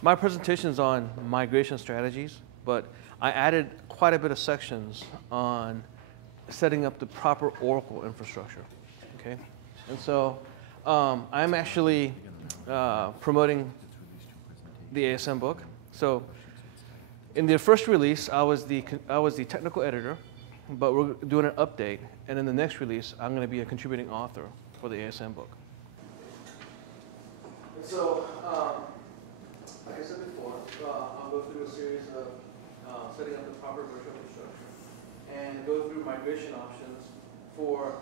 My presentation is on migration strategies, but I added quite a bit of sections on setting up the proper Oracle infrastructure, okay? And so I'm actually promoting the ASM book. So in the first release, I was the technical editor, but we're doing an update. And in the next release, I'm going to be a contributing author for the ASM book. And so, like I said before, I'll go through a series of setting up the proper virtual infrastructure and go through migration options for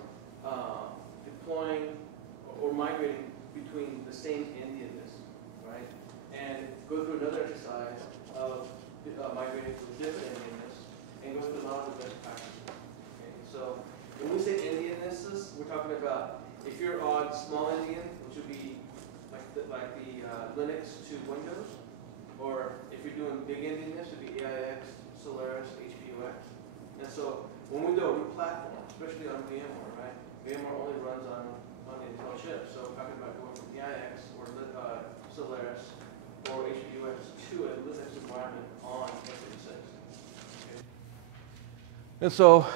deploying or migrating between the same Endianness, right? And go through another exercise of migrating to different Endianness and go through a lot of the best practices. Okay? So when we say Endiannesses, we're talking about if you're on small Endian, which would be like the Linux to Windows, or if you're doing big Endianness, it would be AIX, Solaris, HPUX. And so when we do a new platform, especially on VMware, right? VMware only runs on the Intel chip. So we're talking about going from AIX or Solaris or HPUX to a Linux environment on x86. Okay. And so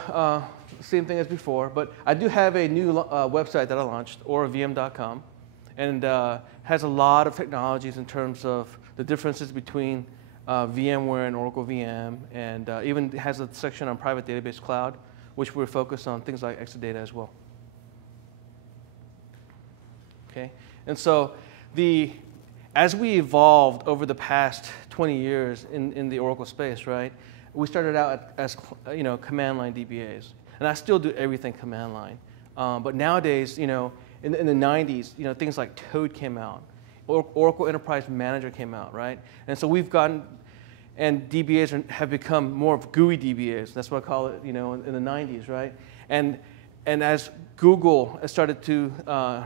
same thing as before, but I do have a new website that I launched, oravm.com, and has a lot of technologies in terms of the differences between VMware and Oracle VM, and even has a section on private database cloud, which we're focused on things like Exadata as well. Okay, and so as we evolved over the past 20 years in the Oracle space, right? We started out as command line DBAs, and I still do everything command line. But nowadays, in the 90s, things like Toad came out, Oracle Enterprise Manager came out, right? And so we've gotten, and DBAs have become more of GUI DBAs. That's what I call it, in the 90s, right? And as Google has started to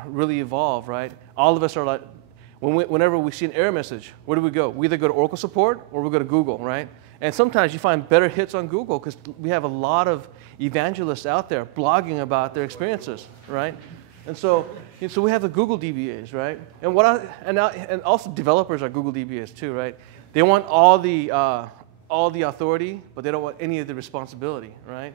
really evolve, right? All of us are like, whenever we see an error message, where do we go? We either go to Oracle support or we go to Google, right? And sometimes you find better hits on Google because we have a lot of evangelists out there blogging about their experiences, right? And so we have the Google DBAs, right? And also developers are Google DBAs too, right? They want all the authority, but they don't want any of the responsibility, right?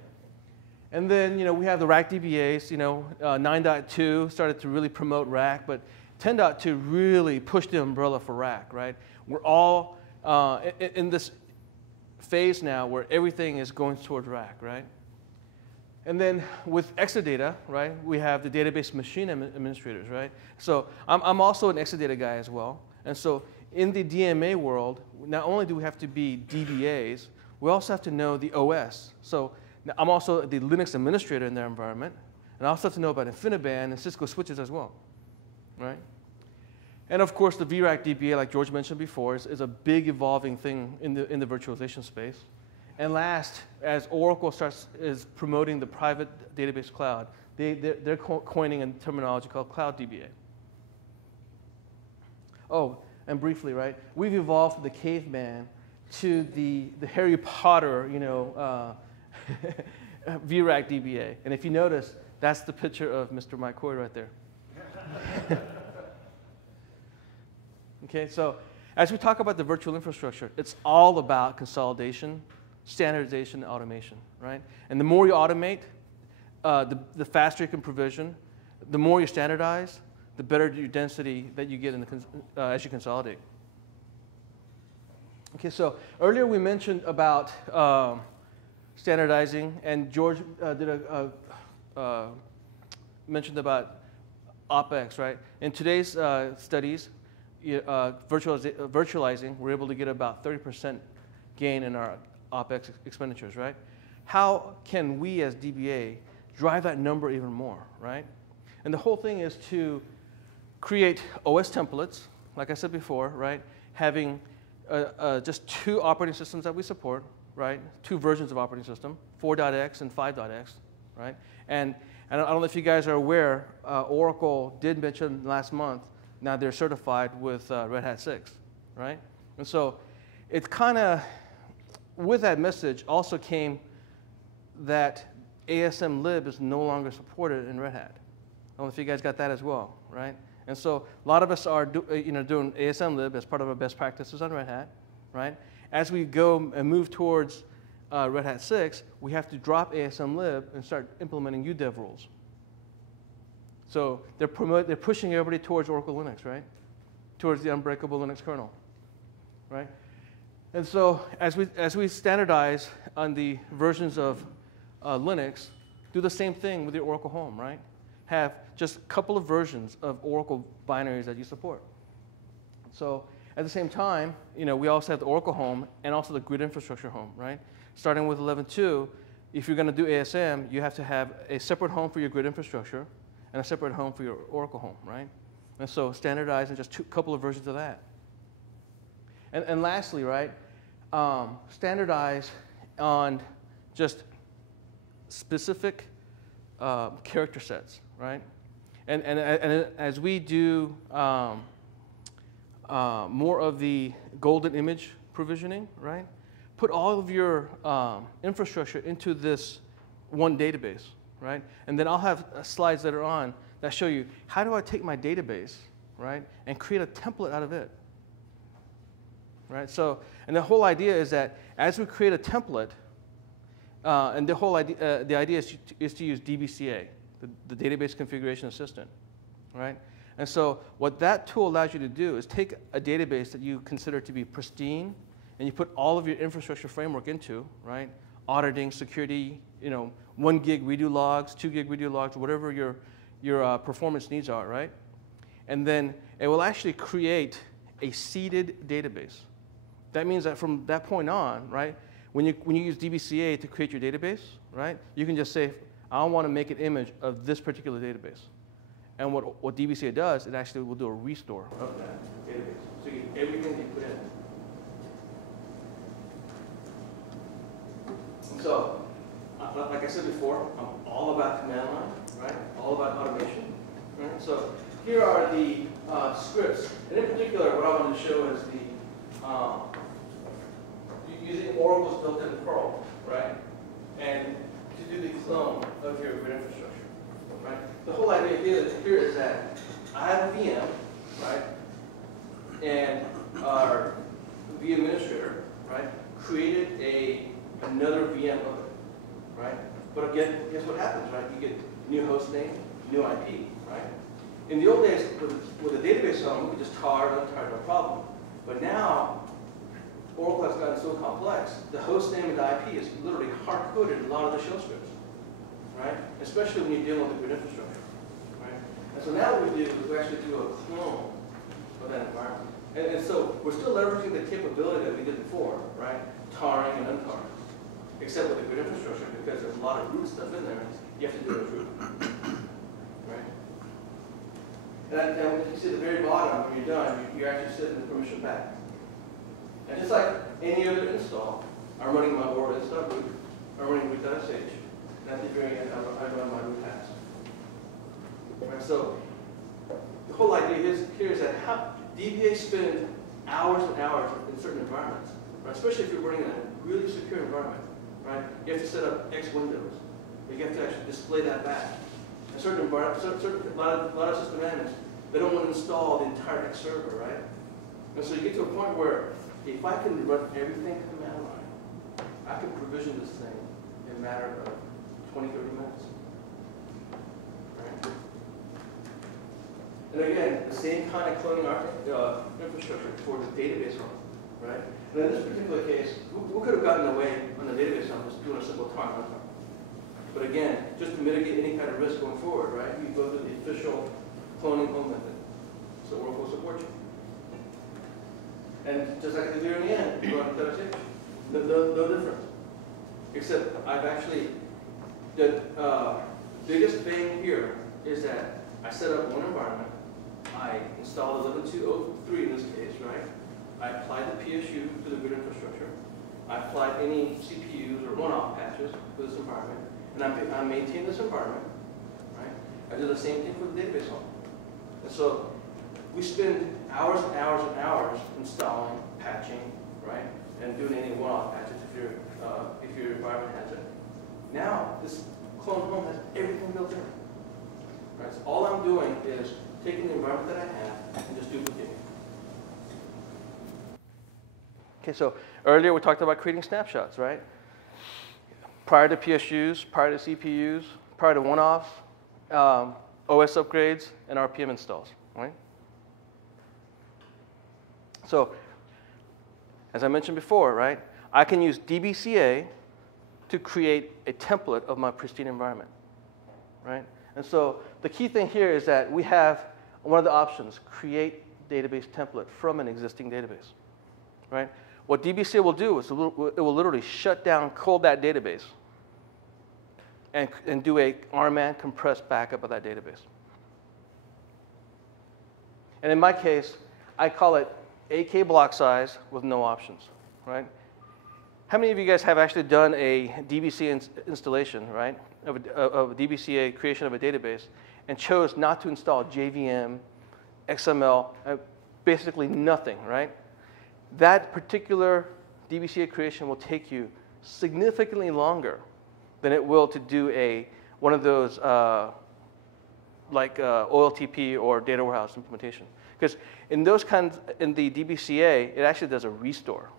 And then we have the RAC DBAs. 9.2 started to really promote RAC, but 10.2 really pushed the umbrella for RAC, right? We're all in this phase now where everything is going towards RAC, right? And then with Exadata, right, we have the database machine administrators, right? So I'm also an Exadata guy as well. And so in the DMA world, not only do we have to be DBAs, we also have to know the OS. So I'm also the Linux administrator in their environment, and I also have to know about InfiniBand and Cisco switches as well, right? And of course, the VRAC DBA, like George mentioned before, is a big evolving thing in the virtualization space. And last, as Oracle is promoting the private database cloud, they're coining a terminology called Cloud DBA. Oh, and briefly, right? We've evolved from the caveman to the Harry Potter, VRAC DBA. And if you notice, that's the picture of Mr. Mike Coy right there. Okay, so as we talk about the virtual infrastructure, it's all about consolidation, standardization, and automation, right? And the more you automate, the faster you can provision. The more you standardize, the better your density that you get as you consolidate. Okay, so earlier we mentioned about standardizing, and George mentioned about OpEx, right? In today's studies, virtualizing, we're able to get about 30% gain in our OpEx expenditures, right? How can we as DBA drive that number even more, right? And the whole thing is to create OS templates, like I said before, right? Having just 2 operating systems that we support, right? 2 versions of operating system, 4.x and 5.x, right? And I don't know if you guys are aware, Oracle did mention last month, now they're certified with Red Hat 6, right? And so it's kind of, with that message also came that ASM lib is no longer supported in Red Hat. I don't know if you guys got that as well, right? And so a lot of us are doing ASM-lib as part of our best practices on Red Hat, right? As we go and move towards Red Hat 6, we have to drop ASM-lib and start implementing UDev rules. So they're pushing everybody towards Oracle Linux, right? Towards the unbreakable Linux kernel, right? And so as we standardize on the versions of Linux, do the same thing with your Oracle Home, right? Have just a couple of versions of Oracle binaries that you support. So at the same time, we also have the Oracle Home and also the grid infrastructure home, right? Starting with 11.2, if you're going to do ASM, you have to have a separate home for your grid infrastructure and a separate home for your Oracle Home, right? And so standardize in just a couple of versions of that. And lastly, right, standardize on just specific character sets, right? And as we do more of the golden image provisioning, right, put all of your infrastructure into this one database, right? And then I'll have slides later on that show you how do I take my database, right, and create a template out of it, right? So, and the whole idea is that as we create a template, and the idea is to use DBCA, the Database Configuration Assistant, right? And so what that tool allows you to do is take a database that you consider to be pristine, and you put all of your infrastructure framework into, right? Auditing, security, 1 gig redo logs, 2 gig redo logs, whatever your performance needs are, right? And then it will actually create a seeded database. That means that from that point on, right, when you use DBCA to create your database, right, you can just say, I want to make an image of this particular database. And what DBCA does, it actually will do a restore of that database. So you get everything you put in. So, like I said before, I'm all about command line, right? All about automation, right? So here are the scripts. And in particular, what I want to show is the using Oracle's built-in Perl, right? And to do the clone of your grid infrastructure, right? The whole idea here is that I have a VM, right? And our VM administrator, right, created another VM of it, right? But again, guess what happens, right? You get new host name, new IP, right? In the old days, with a database home, we could just tar and untar, no problem. But now, Oracle has gotten so complex, the host name and the IP is literally hard-coded in a lot of the shell scripts, right? Especially when you're dealing with the grid infrastructure, right? And so now what we do is we actually do a clone of that environment. And so we're still leveraging the capability that we did before, right? Tarring and untarring, except with the grid infrastructure, because there's a lot of root stuff in there. You have to do it as root, right? And when you see at the very bottom, when you're done, you're actually setting the permission back. And just like any other install, I'm running my Oracle install root, I'm running root.sh, and at the very end, I run my root task. Right, so the whole idea here is that how DBA spend hours and hours in certain environments, right? Especially if you're running in a really secure environment, right? You have to set up X windows. You have to actually display that back. And certain environments, a lot of system admins, they don't want to install the entire X server, right? And so you get to a point where if I can run everything command line, I can provision this thing in a matter of 20, 30 minutes. Right? And again, the same kind of cloning infrastructure for the database home, right? And in this particular case, we could have gotten away on the database home just doing a simple tar and untar. But again, just to mitigate any kind of risk going forward, right, you go through the official cloning home method. So Oracle will support you. And just like I did here in the end, you run Ntirety. No difference. Except I've actually, the biggest thing here is that I set up one environment. I installed 11.2.03 in this case, right? I applied the PSU to the grid infrastructure. I applied any CPUs or one-off patches for this environment. And I maintain this environment, right? I do the same thing for the database home. And so we spend hours and hours and hours installing, patching, right? And doing any one-off patches if your environment has it. Now, this clone home has everything built in. Right? So all I'm doing is taking the environment that I have and just duplicating it. Okay, so earlier we talked about creating snapshots, right? Prior to PSUs, prior to CPUs, prior to one-offs, OS upgrades, and RPM installs, right? So, as I mentioned before, right, I can use DBCA to create a template of my pristine environment, right? And so the key thing here is that we have one of the options, create database template from an existing database, right? What DBCA will do is it will literally shut down, cold that database, and do a RMAN compressed backup of that database. And in my case, I call it 8K block size with no options, right? How many of you guys have actually done a DBCA installation, right, of a DBCA creation of a database and chose not to install JVM, XML, basically nothing, right? That particular DBCA creation will take you significantly longer than it will to do one of those like OLTP or data warehouse implementation. Because in those kinds, in the DBCA, it actually does a restore,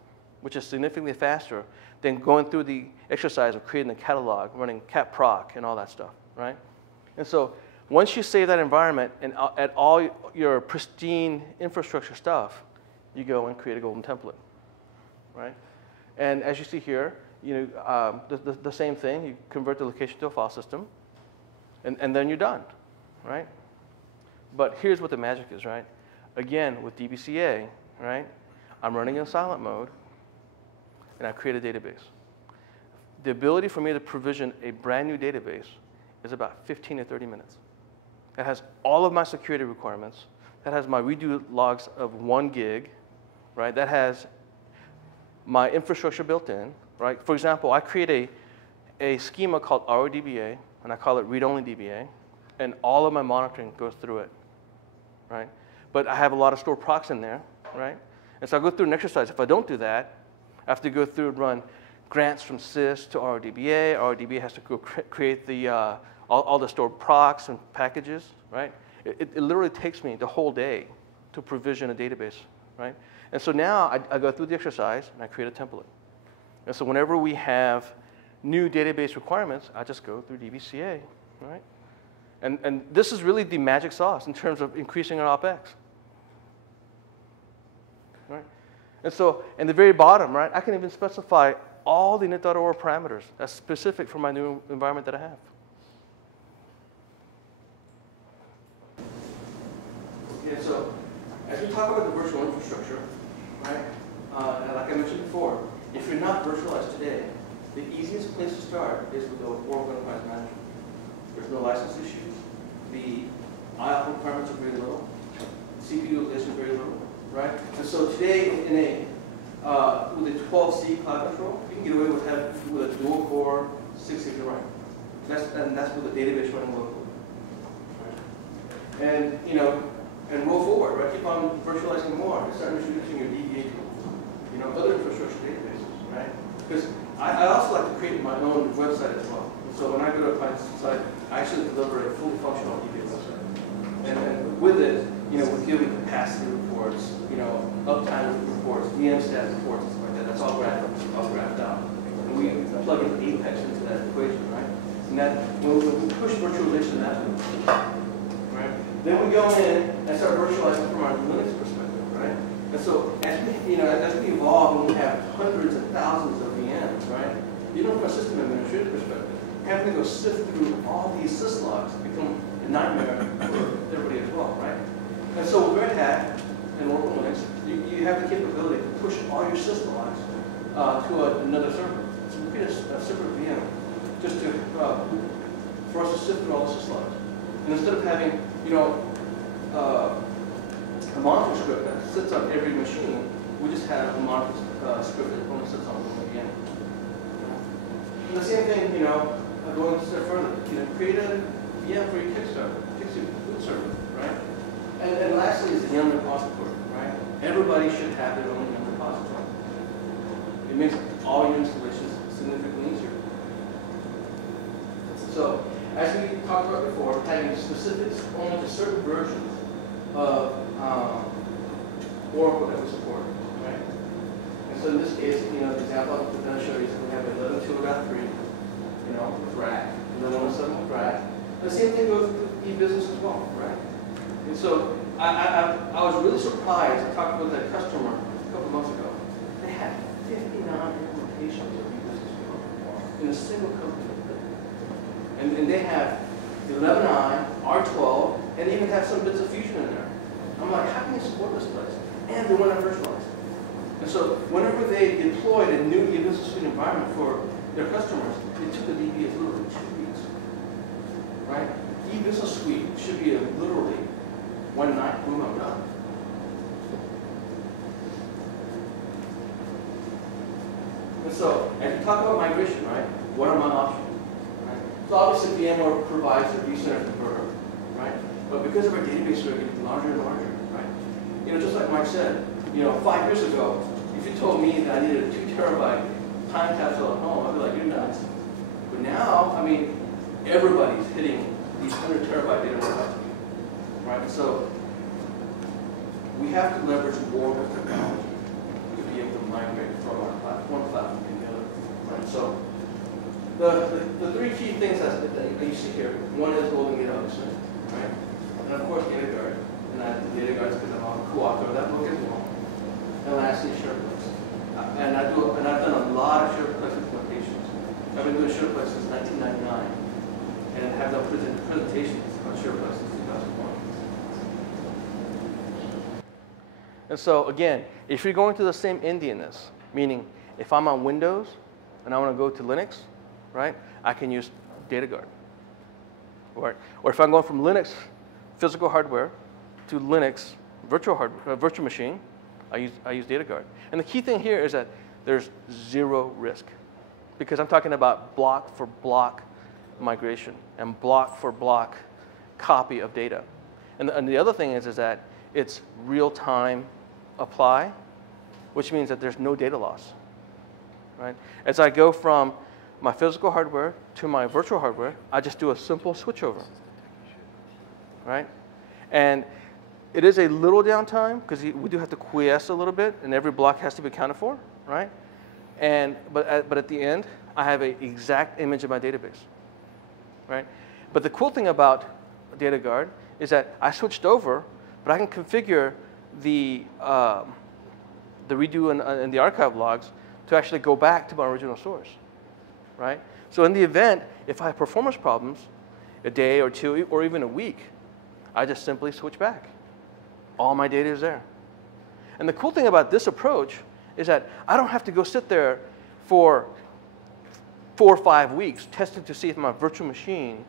which is significantly faster than going through the exercise of creating a catalog, running cat proc, and all that stuff, right? And so once you save that environment and at all your pristine infrastructure stuff, you go and create a golden template, right? And as you see here, you know, the same thing, you convert the location to a file system, and then you're done, right? But here's what the magic is, right? Again, with DBCA, right, I'm running in silent mode, and I create a database. The ability for me to provision a brand new database is about 15 to 30 minutes. It has all of my security requirements. That has my redo logs of 1 gig, right? That has my infrastructure built in, right? For example, I create a schema called RODBA, and I call it read-only DBA, and all of my monitoring goes through it, right? But I have a lot of stored procs in there, right? And so I go through an exercise. If I don't do that, I have to go through and run grants from sys to RODBA. RODBA has to go create the, all the stored procs and packages, right? It literally takes me the whole day to provision a database, right? And so now I go through the exercise and I create a template. And so whenever we have new database requirements, I just go through DBCA, right? And this is really the magic sauce in terms of increasing our OpEx, right? And so in the very bottom, right, I can even specify all the init.org parameters that's specific for my new environment that I have. Okay, so as we talk about the virtual infrastructure, right, and like I mentioned before, if you're not virtualized today, the easiest place to start is with the Oracle Enterprise Management. There's no license issues. The IOP requirements are very little. CPU utilization very little, right? And so today, with a 12C cloud control, you can get away with a dual core 6 GB RAM. That's with a database running locally. Right? And and roll forward, right? Keep on virtualizing more and start introducing your DBA tools, other infrastructure databases, right? Because I also like to create my own website as well. So when I go to a client's site, I actually deliver a fully functional DBA website. And with it, we give them capacity reports, uptime reports, VM stats reports, and stuff like that. That's all graphed out. And we plug in Apex into that equation, right? And that when we push virtualization that way, right? Then we go in and start virtualizing from our Linux perspective, right? And so as we evolve and we have hundreds and thousands of VMs, right? Even from a system administrator perspective, having to go sift through all these syslogs become a nightmare for everybody as well, right? And so with Red Hat and Oracle Linux, you have the capability to push all your syslogs to another server. So we create a separate VM just to for us to sift through all the syslogs. And instead of having a monitor script that sits on every machine, we just have a monitor script that only sits on one VM. And the same thing, going a step further, create a VM for your Kickstarter, boot server, right? And lastly is the YAML repository, right? Everybody should have their own YAML repository. It makes all your installations significantly easier. So, as we talked about before, having specifics only to certain versions of Oracle that we support, right? And so in this case, the example I'm going to show you is we have 11.2.3, with rack, and then 107 with rack. The same thing goes with e-business as well, right? And so I was really surprised. I talked with a customer a couple months ago. They had 59 implementations of e-business in a single company. And they have 11i, R12, and they even have some bits of Fusion in there. I'm like, how can you support this place? And they want to virtualize. And so whenever they deployed a new e-business suite environment for their customers, it took the DBAs literally 2 weeks. Right? E-business suite should be literally one night, boom, I'm done. And so, as you talk about migration, right, what are my options? Right? So obviously VMware provides a vCenter converter, right? But because of our database are getting larger and larger, right? Just like Mike said, 5 years ago, if you told me that I needed a 2 terabyte time capsule at home, I'd be like, you're nuts. But now, everybody's hitting these 100 terabyte data warehouse, right? So we have to leverage more of technology to be able to migrate from one platform to the other, right? So the 3 key things that you see here, one is holding data, obviously, right? And of course, data guard. And I do data guards because I'm a co-author of that book as well. And lastly, SharePlex. And I've done a lot of SharePlex implementations. I've been doing SharePlex since 1999, and have done presentations on SharePlex since 2001. And so again, if you're going to the same Endianness, meaning if I'm on Windows and I want to go to Linux, right, I can use DataGuard. Or if I'm going from Linux physical hardware to Linux virtual machine, I use DataGuard. And the key thing here is that there's zero risk, because I'm talking about block for block migration and block for block copy of data. And the other thing is that it's real-time apply, which means that there's no data loss, right? As I go from my physical hardware to my virtual hardware, I just do a simple switchover, right? And it is a little downtime because we do have to quiesce a little bit, and every block has to be accounted for, right? But at the end, I have an exact image of my database, right? But the cool thing about DataGuard is that I switched over, but I can configure the redo and the archive logs to actually go back to my original source, right? So in the event, if I have performance problems, a day or 2 or even a week, I just simply switch back. All my data is there. And the cool thing about this approach is that I don't have to go sit there for 4 or 5 weeks testing to see if my virtual machine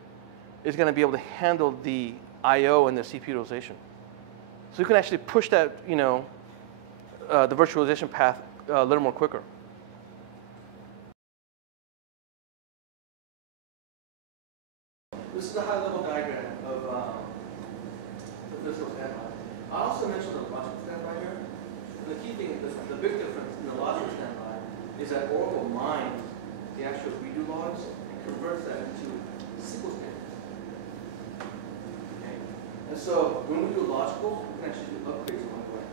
is going to be able to handle the I/O and the CPU utilization. So you can actually push that, the virtualization path a little more quicker. This is a high-level diagram of the physical standby. I also mentioned the logical standby here. And the key thing, the big difference in the logical standby is that Oracle mines the actual redo logs and converts that into SQL standards. Okay? And so when we do logical, we can actually do upgrades along the way.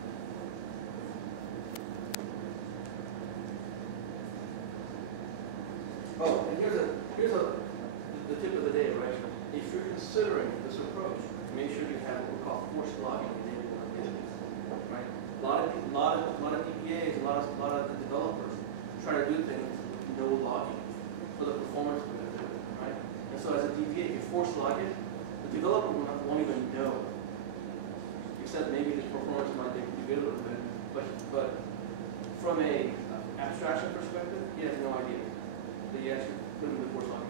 Oh, and here's the tip of the day, right? If you're considering this approach, make sure you have what we call forced logging enabled on the database, right? A lot of DBAs, a lot of the developers try to do things with no logging for the performance of their data, right? And so as a DBA, if you force log it, the developer won't even know, except maybe the performance might degrade a little bit, but from a abstraction perspective, he has no idea that you actually put in the force logging.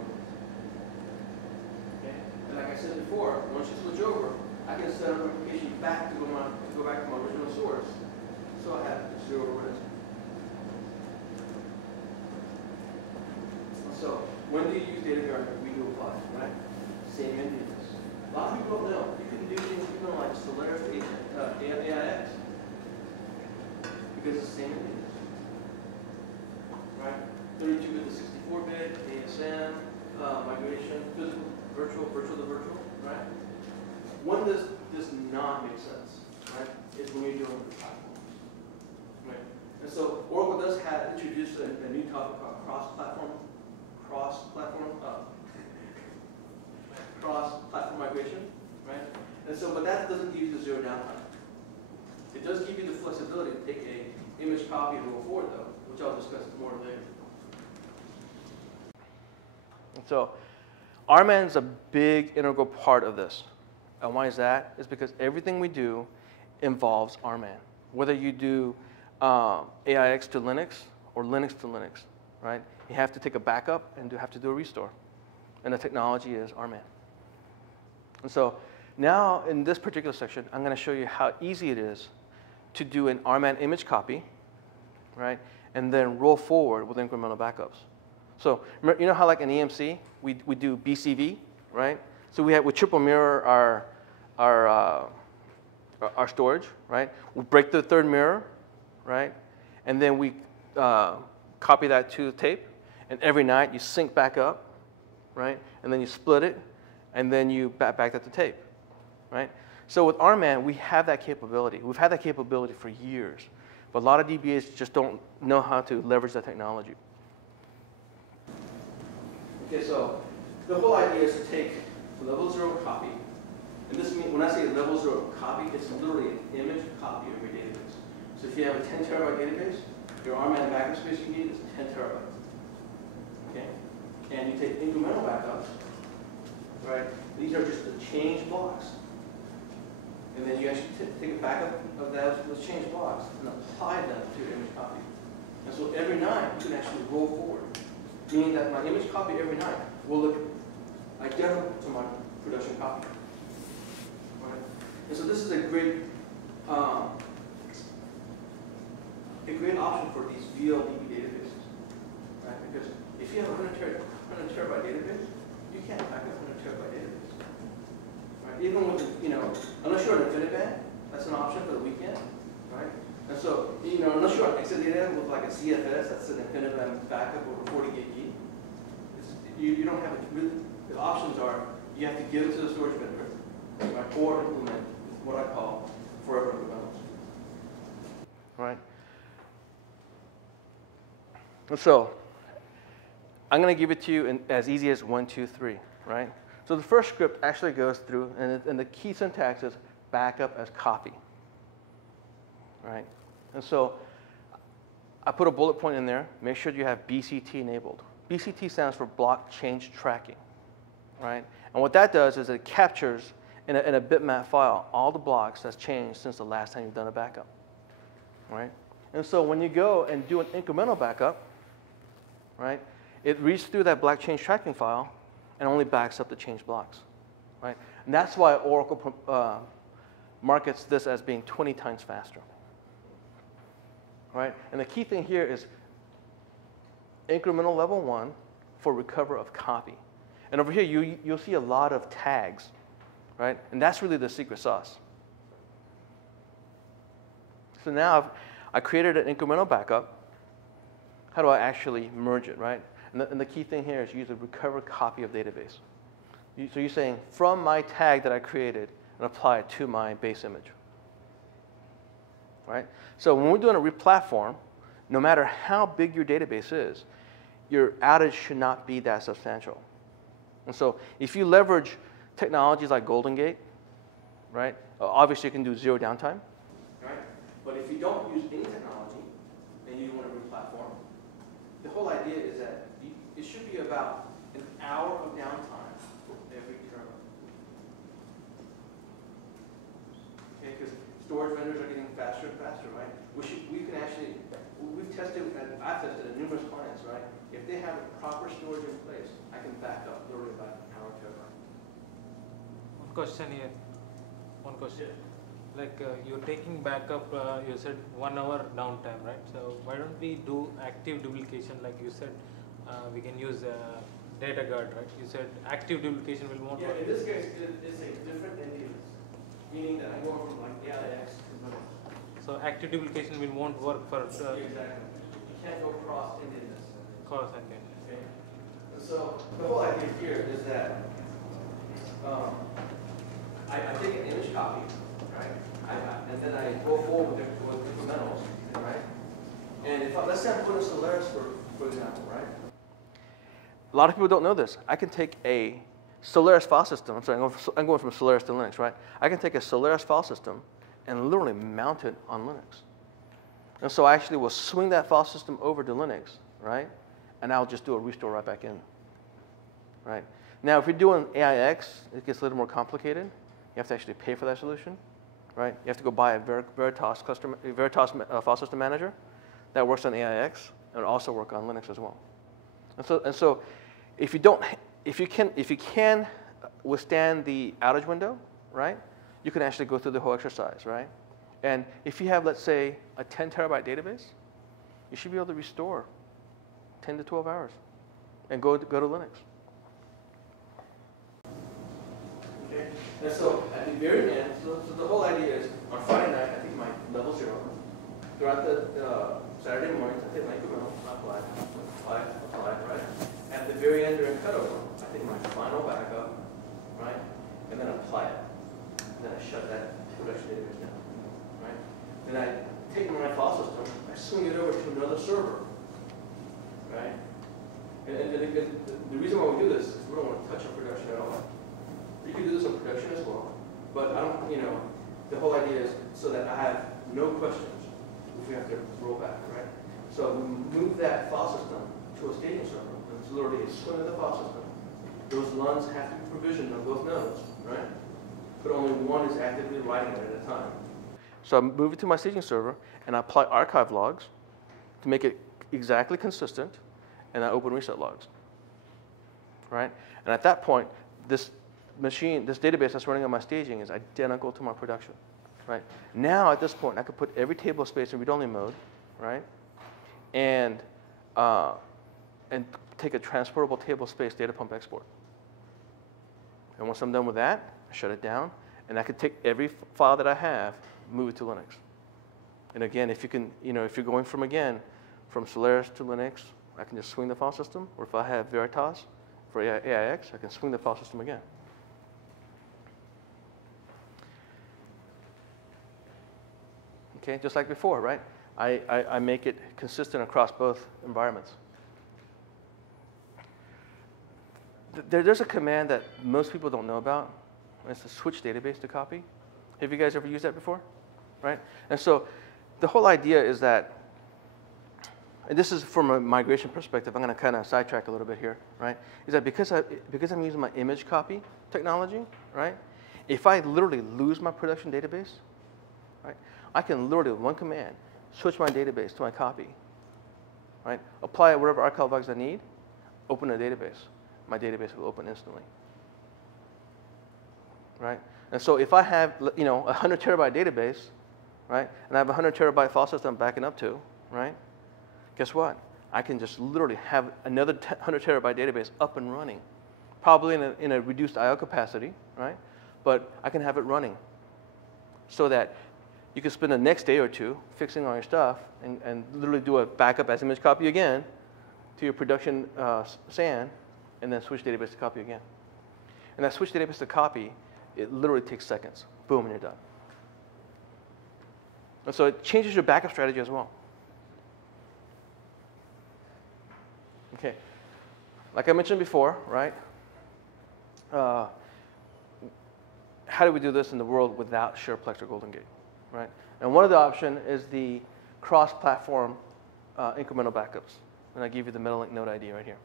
And like I said before, once you switch over, I can set up an application back to go back to my original source, so I have zero risk. So when do you use DataGuard? Redo apply, right? Same Endianness. A lot of people don't know. You can do things even like Solaris AIX because it's the same Endianness, right? 32-bit to 64-bit, ASM, migration, physical, virtual to virtual, right? When does does not make sense, right, is when you're dealing with platforms, right? And so Oracle does have introduced a new topic called cross-platform migration, right? And so, but that doesn't give you the zero downtime. It does give you the flexibility to take a image copy and go forward, though, which I'll discuss more later. And so, RMAN is a big integral part of this. And why is that? It's because everything we do involves RMAN. Whether you do AIX to Linux or Linux to Linux, right? You have to take a backup and have to do a restore. And the technology is RMAN. And so now in this particular section, I'm going to show you how easy it is to do an RMAN image copy, right? And then roll forward with incremental backups. So you know how like in EMC, we do BCV, right? So we triple mirror our storage, right? We break the third mirror, right? And then we copy that to the tape. And every night you sync back up, right? And then you split it, and then you back that to tape, right? So with RMAN, we have that capability. We've had that capability for years. But a lot of DBAs just don't know how to leverage that technology. Okay, so the whole idea is to take level 0 copy. And this means, when I say level 0 copy, it's literally an image copy of your database. So if you have a 10 terabyte database, your RMAN backup space you need is 10 terabytes. Okay? And you take incremental backups, right? These are just the change blocks. And then you actually take a backup of those change blocks and apply them to your image copy. And so every night you can actually roll forward, meaning that my image copy every night will look identical to my production copy. Right? And so this is a great option for these VLDB databases, right? Because if you have a 100 terabyte database, you can't back up a 100 terabyte database. Right? Even with, unless you're on InfiniBand, that's an option for the weekend, right? And so, unless you're on Exadata with like a CFS, that's an InfiniBand backup over 40 gig, you don't have really, the options are you have to give it to the storage vendor, right? Or implement what I call forever incrementals. Right? And so, I'm going to give it to you as easy as 1, 2, 3, right? So the first script actually goes through, and the key syntax is backup as copy, right? And so I put a bullet point in there. Make sure you have BCT enabled. BCT stands for block change tracking, right? And what that does is it captures in a bitmap file all the blocks that's changed since the last time you've done a backup, right? And so when you go and do an incremental backup, right, it reads through that block change tracking file and only backs up the change blocks, right? And that's why Oracle markets this as being 20 times faster, right? And the key thing here is incremental level 1 for recover of copy. And over here, you'll see a lot of tags, right? And that's really the secret sauce. So now I created an incremental backup. How do I actually merge it, right? And the key thing here is use a recover copy of database. So you're saying from my tag that I created and apply it to my base image, right? So when we're doing a replatform, no matter how big your database is, your outage should not be that substantial. And so if you leverage technologies like Golden Gate, right, obviously you can do zero downtime, right? But if you don't use any technology and you want to replatform, the whole idea is that it should be about an hour of downtime for every terabyte. Okay, because storage vendors are getting faster and faster, right? We've tested, and I've tested at numerous clients, right? If they have a proper storage in place, I can back up literally about an hour terabyte. One question here. One question. Yeah. Like you're taking backup, you said 1 hour downtime, right? So why don't we do active duplication like you said? We can use data guard, right? You said active duplication will won't work. In this case, it's a different Endianness, meaning that I go from like AIX to Linux. So active duplication will won't work for. Exactly. You can't go cross Endianness. Cross Endianness. Okay. And so the whole idea here is that I take an image copy, right? And then I go forward with incrementals, right? And if let's say I'm putting Solaris, for example, right? A lot of people don't know this. I can take a Solaris file system. I'm sorry, I'm going from Solaris to Linux, right? I can take a Solaris file system and literally mount it on Linux. And so I actually will swing that file system over to Linux, right? And I'll just do a restore right back in, right? Now, if you're doing AIX, it gets a little more complicated. You have to actually pay for that solution, right? You have to go buy a Veritas file system manager that works on AIX and also work on Linux as well. And so, if you can withstand the outage window, right? You can actually go through the whole exercise, right? And if you have, let's say, a 10 terabyte database, you should be able to restore 10 to 12 hours and go to Linux. Okay. And so at the very end, so the whole idea is on Friday night, I think my level 0. Throughout the Saturday mornings, I take my incremental, apply, right? At the very end during cutover, I take my final backup, right? And then apply it. And then I shut that production database down, right? Then I take my file system, I swing it over to another server, right? And the reason why we do this is we don't want to touch our production at all. You can do this on production as well, but I don't, the whole idea is so that I have no questions if we have to roll back, right? So we move that file system to a staging server. It's literally a swing of the file system. Those LUNs have to be provisioned on both nodes, right? But only one is actively writing it at a time. So I move it to my staging server, and I apply archive logs to make it exactly consistent, and I open reset logs, right? And at that point, this database that's running on my staging is identical to my production, right? Now, at this point, I could put every table of space in read-only mode, right? And take a transportable table of space data pump export. And once I'm done with that, I shut it down, and I could take every file that I have, move it to Linux. And again, if you're going from Solaris to Linux, I can just swing the file system, or if I have Veritas for AIX, I can swing the file system again. Okay, just like before, right? I make it consistent across both environments. There's a command that most people don't know about. It's a switch database to copy. Have you guys ever used that before? Right? And so the whole idea is that, and this is from a migration perspective, I'm going to kind of sidetrack a little bit here, right? Is that because I'm using my image copy technology, right? If I literally lose my production database, right, I can literally, with one command, switch my database to my copy, right? Apply whatever archive logs I need, open a database. My database will open instantly, right? And so if I have, a 100 terabyte database, right, and I have a 100 terabyte file system I'm backing up to, right? Guess what? I can just literally have another 100 terabyte database up and running, probably in a reduced I/O capacity, right? But I can have it running, so that you can spend the next day or two fixing all your stuff and literally do a backup as image copy again to your production SAN, and then switch database to copy again. And that switch database to copy, it literally takes seconds. Boom, and you're done. And so it changes your backup strategy as well. Okay, like I mentioned before, right? How do we do this in the world without SharePlex or Golden Gate, right? And one of the options is the cross-platform incremental backups. And I give you the Metalink node ID right here,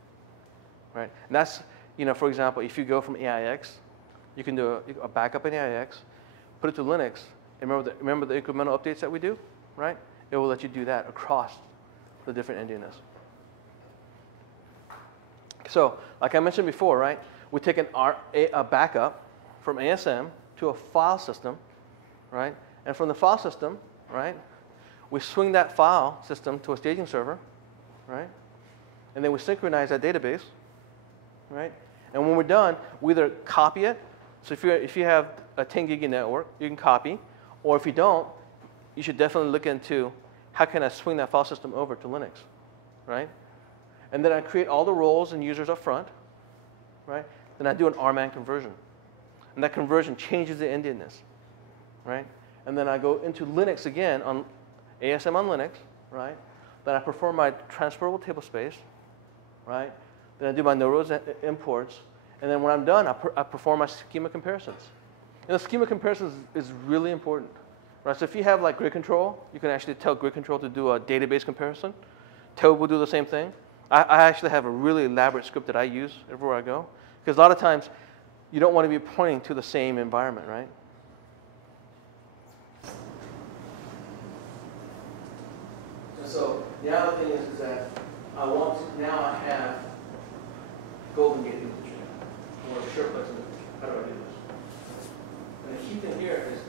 right? And that's, for example, if you go from AIX, you can do a backup in AIX, put it to Linux, and remember the incremental updates that we do, right? It will let you do that across the different Endianness. So, like I mentioned before, right? We take a backup from ASM to a file system, right? And from the file system, right, we swing that file system to a staging server, right? And then we synchronize that database, right? And when we're done, we either copy it. So if you have a 10 gig network, you can copy. Or if you don't, you should definitely look into how can I swing that file system over to Linux, right? And then I create all the roles and users up front, right? Then I do an RMAN conversion. and that conversion changes the Endianness, right? And then I go into Linux again on ASM on Linux, right? Then I perform my transferable table space, right? Then I do my no-rows imports, and then when I'm done, I perform my schema comparisons. And the schema comparisons is really important, right? So if you have like grid control, you can actually tell grid control to do a database comparison. Toad will do the same thing. I actually have a really elaborate script that I use everywhere I go, because a lot of times you don't want to be pointing to the same environment, right? And so the other thing is that now I have Golden Gate in the picture, or SharePlex in the picture. How do I do this? And the key thing here is,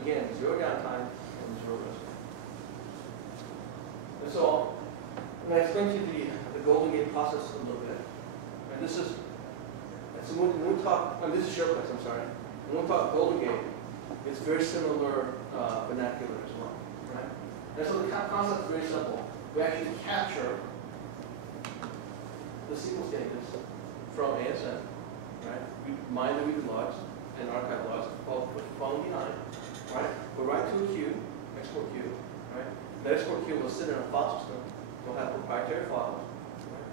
again, 0 downtime and 0 risk. And so I'm going to explain to you the Golden Gate process a little bit. And this is, so when we talk, this is SharePlex, I'm sorry. When we talk Golden Gate, it's very similar vernacular as well, right? And so the concept is very simple. We actually capture the SQL statements from ASM, right? We mine the read logs and archive logs, following behind, right? We'll write to a queue, export queue, right? The export queue will sit in a file system. We'll have proprietary files, right?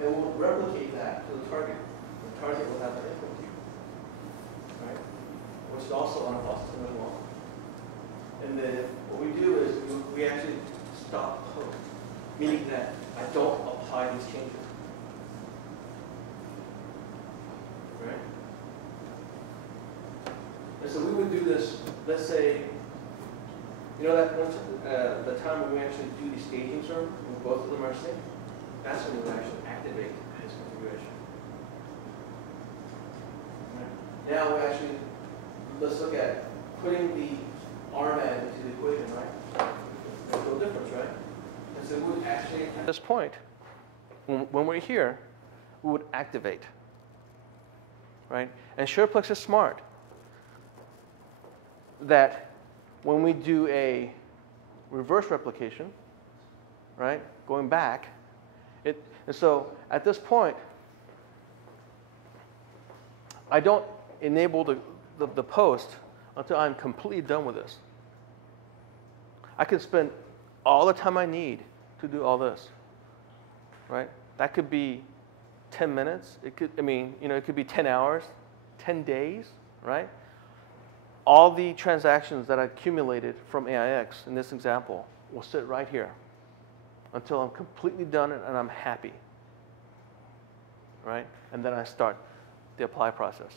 And we'll replicate that to the target. The target will have an input queue, right? Which is also on a file system as well. And then what we do is we actually stop post, meaning that I don't apply these changes. Right? And so we would do this, let's say, you know that once, the time when we actually do the staging server, when both of them are synced, that's when we actually activate this configuration. Right? Now we actually, let's look at putting the RMAD into the equation, right? There's no difference, right? And so we would actually, at this point, when we're here, we would activate, right? And SharePlex is smart that when we do a reverse replication, right, going back, and so at this point, I don't enable the post until I'm completely done with this. I can spend all the time I need to do all this, right? That could be 10 minutes. It could, it could be 10 hours, 10 days, right? All the transactions that I accumulated from AIX in this example will sit right here until I'm completely done and I'm happy, right? And then I start the apply process,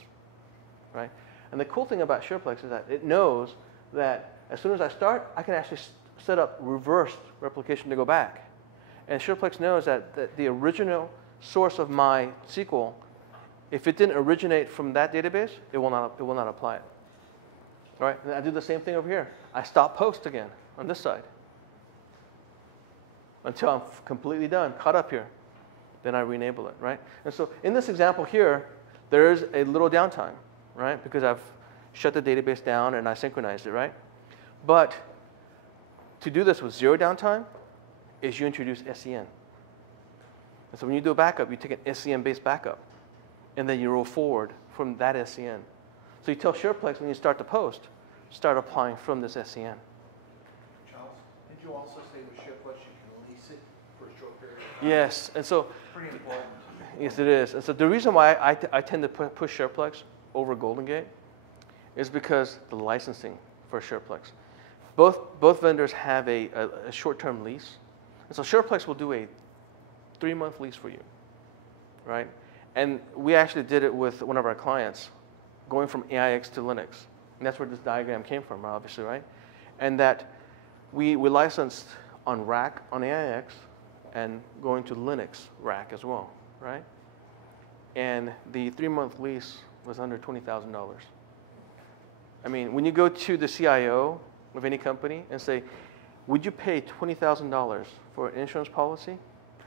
right? And the cool thing about SharePlex is that it knows that as soon as I start, I can actually set up reversed replication to go back. And SharePlex knows that the original source of my SQL, if it didn't originate from that database, it will not apply it. All right, and I do the same thing over here. I stop post again on this side until I'm completely done, caught up here. Then I re-enable it, right? And so in this example here, there is a little downtime, right? Because I've shut the database down and I synchronized it, right? But to do this with 0 downtime is you introduce SEN. And so when you do a backup, you take an SEN-based backup, and then you roll forward from that SEN. So you tell SharePlex when you start the post, start applying from this SEN. Charles, did you also say with SharePlex you can release it for a short period of time? Yes, and so pretty important. Yes, it is. And so the reason why I tend to push SharePlex over Golden Gate is because the licensing for SharePlex. Both vendors have a short-term lease, and so SharePlex will do a 3-month lease for you, right? And we actually did it with one of our clients, going from AIX to Linux. And that's where this diagram came from, obviously, right? And that we licensed on rack on AIX and going to Linux rack as well, right? And the 3-month lease was under $20,000. I mean, when you go to the CIO of any company and say, would you pay $20,000 for an insurance policy?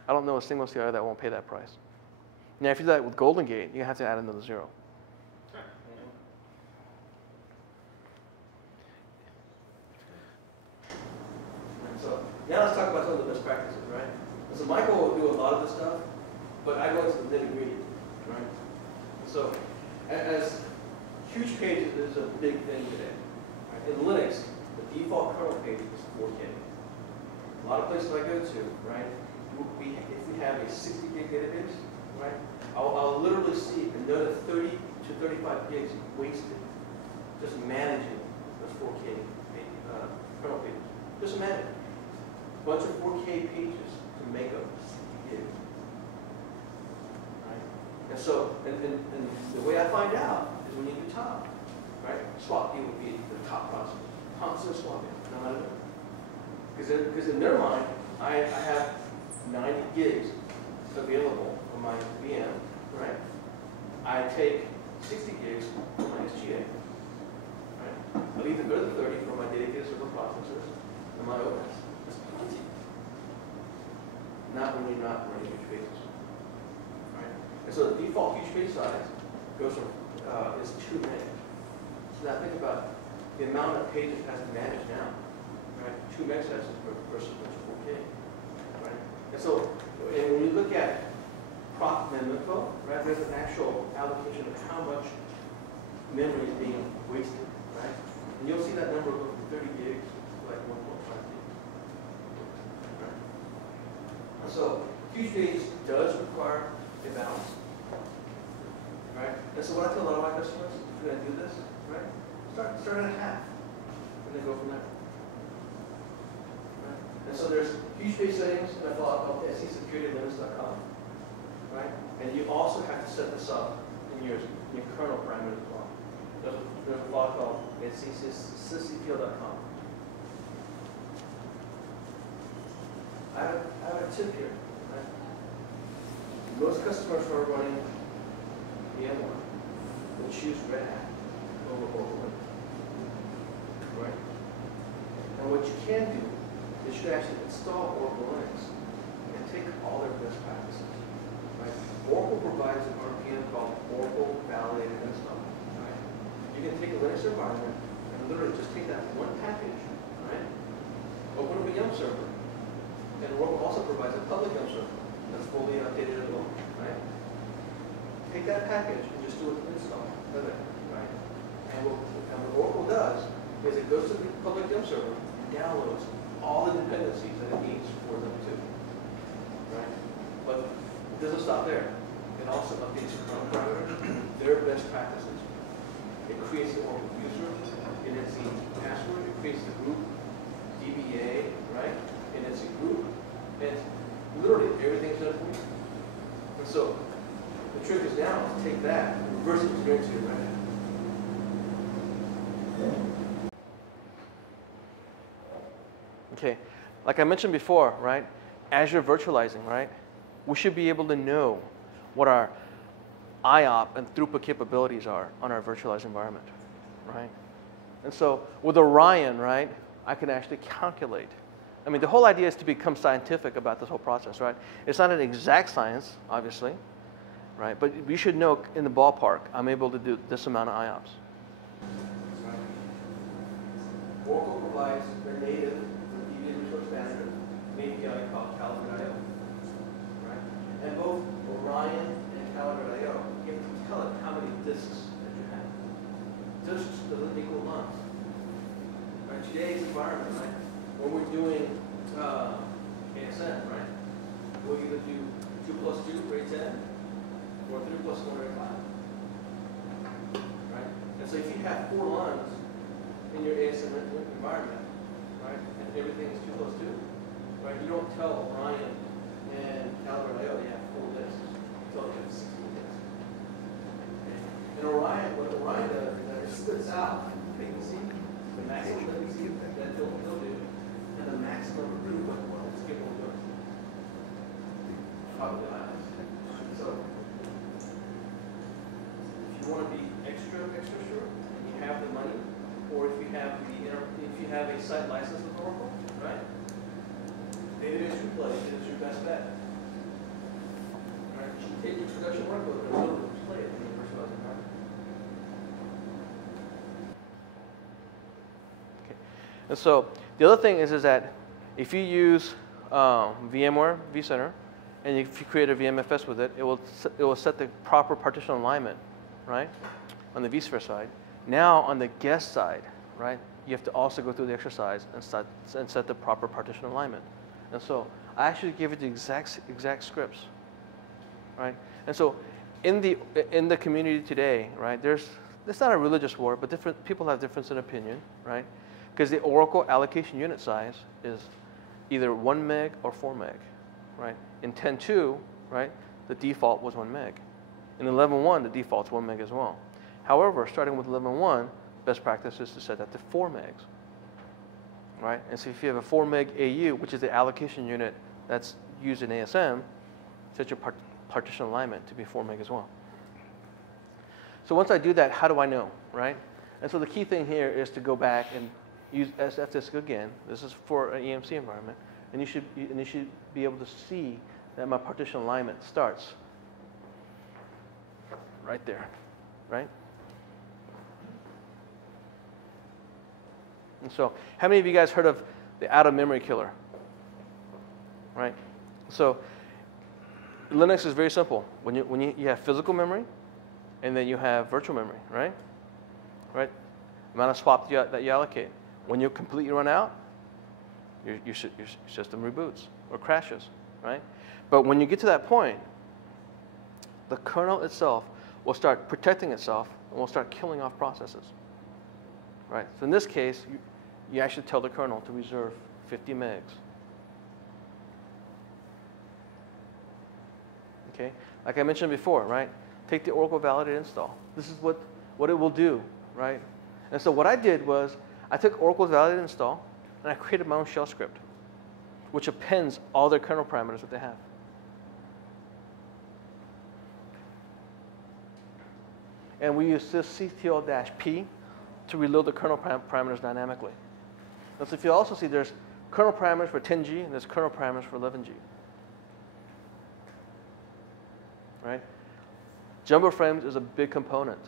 I don't know a single CIO that won't pay that price. Now, if you do that with Golden Gate, you have to add another 0. So now let's talk about some of the best practices, right? So Michael will do a lot of this stuff, but I go into the nitty-gritty, right? So as huge pages is a big thing today. Right? In Linux, the default kernel page is 4K. A lot of places I go to, right? If we have a 60 gig database, right? I'll literally see another 30 to 35 gigs wasted just managing those 4K kernel pages. Just imagine a bunch of 4K pages to make up 60 gigs. Right? And so, and the way I find out is when you do top, right? Swap D would be the top process. Constant swapping. Know how to do it? Because in their mind, I have 90 gigs available on my VM, right? I take 60 gigs from my SGA, right? I leave the other 30 for my dedicated server processors and my OS. That's plenty. Not when you're not running huge pages, right? And so the default huge page size goes from is 2 meg. So now think about the amount of pages it has to manage now, right? 2 megabytes versus 4K, right? And so, and when you look at proc mem-info, right, there's an actual allocation of how much memory is being wasted, right? And you'll see that number go from 30 gigs to like 1.5 gigs, right? And so, huge pages does require a balance, right? And so what I tell a lot of my customers, if you're going to do this, right, start at half, and then go from there. Right? And so there's huge page settings that follow up at securitylimits.com. Right? And you also have to set this up in your kernel parameters as well. There's a file called at sysctl.com. I have a tip here. Right? Most customers who are running VMware will choose Red Hat over Linux. Right? And what you can do is you should actually install Oracle Linux and take all their best practices. Right? Oracle provides an RPM called Oracle Validated Install. Right? You can take a Linux environment and literally just take that one package, right? Open up a Yum server. And Oracle also provides a public Yum server that's fully updated as well. Right? Take that package and just do an install of it. Right? And what Oracle does is it goes to the public Yum server and downloads all the dependencies that it needs for them to. Right? But it doesn't stop there. It also updates the kernel parameters, their best practices. It creates the Oracle user, it is the password, it creates the group, DBA, right? And it's a group, and literally everything's done for you. And so the trick is now to take that and reverse engineer it to your right hand. Okay, like I mentioned before, right? As you're virtualizing, right? We should be able to know what our IOP and throughput capabilities are on our virtualized environment, right? And so with Orion, right, I can actually calculate. I mean, the whole idea is to become scientific about this whole process, right? It's not an exact science, obviously, right? But you should know in the ballpark, I'm able to do this amount of IOPS. Oracle provides the native DB resource management, an API called Calendar.io. Right? And both Orion and Calendar.io, you have to tell it how many disks that you have. Disks doesn't equal months. Right? Today's environment, right? When we're doing ASN, right? We'll either do 2 plus 2 for 10, or 3 plus 1 or 5. Right? And so if you have 4 lines in your ASN environment, right, and everything is 2 plus 2, right, you don't tell Orion and Calendar.io they have 4 disks. You tell them they have 16 disks. Okay. And Orion, what Orion does is that it splits out latency, the maximum latency that they'll do, and the maximum throughput what it's capable of doing. Probably not. So if you want to be extra sure, and you have the money, or if you have a site license with Oracle, right? Database replay is your best bet. Right? You should take your production workload and build it, play it in your virtualized environment. Okay. And so the other thing is that if you use VMware vCenter, and if you create a VMFS with it, it will set the proper partition alignment right, on the vSphere side. Now on the guest side, right, you have to also go through the exercise and set the proper partition alignment. And so I actually gave it the exact scripts, right? And so in the community today, right, it's not a religious war, but different people have difference in opinion, right? Because the Oracle allocation unit size is either 1 meg or 4 meg, right? In 10.2, right, the default was 1 meg. In 11.1, the default's 1 meg as well. However, starting with 11.1, best practice is to set that to 4 megs, right? And so if you have a 4 meg AU, which is the allocation unit that's used in ASM, set your partition alignment to be 4 meg as well. So once I do that, how do I know, right? And so the key thing here is to go back and use SFDisk again. This is for an EMC environment, and you should be able to see that my partition alignment starts right there, right? And so, how many of you guys heard of the out-of-memory killer? Right? So, Linux is very simple. When you have physical memory, and then you have virtual memory, right? Right? Amount of swap that you allocate. When you completely run out, your system reboots or crashes, right? But when you get to that point, the kernel itself will start protecting itself and will start killing off processes, right? So in this case, you actually tell the kernel to reserve 50 megs. Okay, like I mentioned before, right? Take the Oracle validated install. This is what it will do, right? And so what I did was I took Oracle's validated install and I created my own shell script, which appends all their kernel parameters that they have. And we use this ctl-p to reload the kernel parameters dynamically. And so if you also see, there's kernel parameters for 10G and there's kernel parameters for 11G. Right? Jumbo frames is a big component.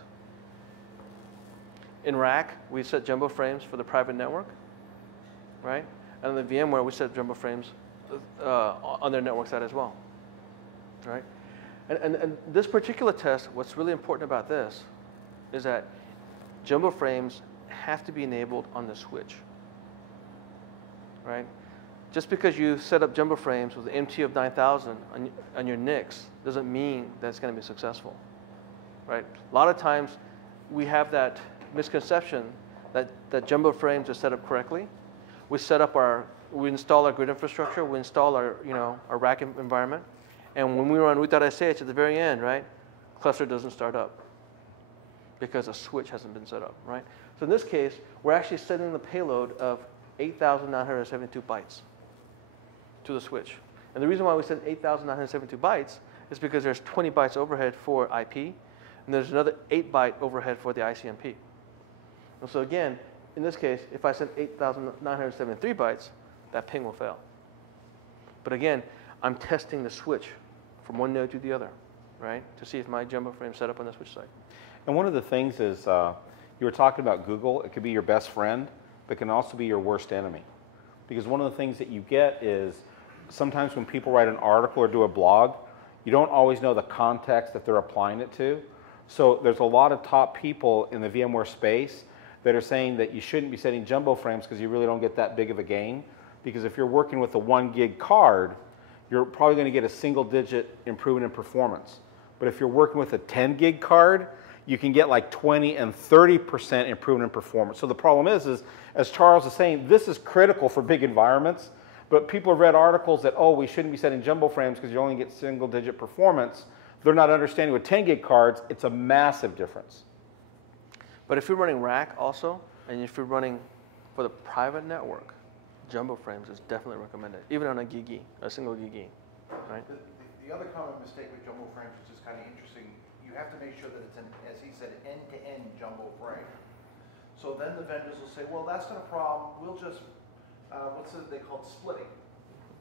In rack, we set jumbo frames for the private network, right? And in the VMware, we set jumbo frames on their network side as well, right? And this particular test, what's really important about this is that jumbo frames have to be enabled on the switch, right? Just because you set up jumbo frames with an MT of 9,000 on your NICs doesn't mean that it's going to be successful, right? A lot of times we have that misconception that jumbo frames are set up correctly. We install our grid infrastructure, we install our rack environment, and when we run root.sh at the very end, right, cluster doesn't start up because a switch hasn't been set up, right? So in this case, we're actually sending the payload of 8,972 bytes to the switch. And the reason why we send 8,972 bytes is because there's 20 bytes overhead for IP, and there's another 8-byte overhead for the ICMP. And so again, in this case, if I send 8,973 bytes, that ping will fail. But again, I'm testing the switch from one node to the other, right, to see if my jumbo frame is set up on the switch side. And one of the things is, you were talking about Google. It could be your best friend, but it can also be your worst enemy. Because one of the things that you get is sometimes when people write an article or do a blog, you don't always know the context that they're applying it to. So there's a lot of top people in the VMware space that are saying that you shouldn't be setting jumbo frames because you really don't get that big of a gain. Because if you're working with a 1 gig card, you're probably going to get a single-digit improvement in performance. But if you're working with a 10 gig card, you can get like 20 and 30% improvement in performance. So the problem is, as Charles is saying, this is critical for big environments, but people have read articles that, oh, we shouldn't be setting jumbo frames because you only get single-digit performance. They're not understanding with 10 gig cards, it's a massive difference. But if you're running rack also, and if you're running for the private network, jumbo frames is definitely recommended, even on a gigi, a single gigi, right? The other common mistake with jumbo frames, which is kind of interesting, you have to make sure that it's an, as he said, end-to-end jumbo frame. So then the vendors will say, well, that's not a problem. We'll just, they call it splitting.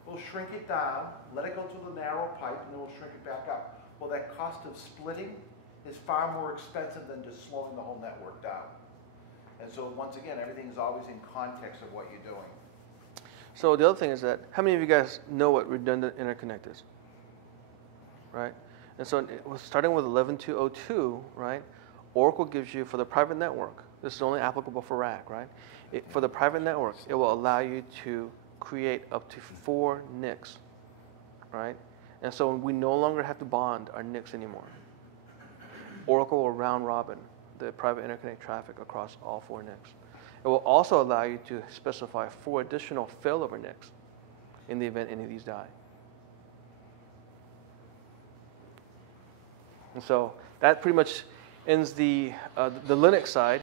We'll shrink it down, let it go to the narrow pipe, and then we'll shrink it back up. Well, that cost of splitting is far more expensive than just slowing the whole network down. And so once again, everything is always in context of what you're doing. So the other thing is that, how many of you guys know what redundant interconnect is? Right? And so starting with 11.202, right, Oracle gives you, for the private network, this is only applicable for rack, right? For the private network, it will allow you to create up to 4 NICs, right? And so we no longer have to bond our NICs anymore. Oracle will round robin the private interconnect traffic across all 4 NICs. It will also allow you to specify 4 additional failover NICs in the event any of these die. And so that pretty much ends the Linux side.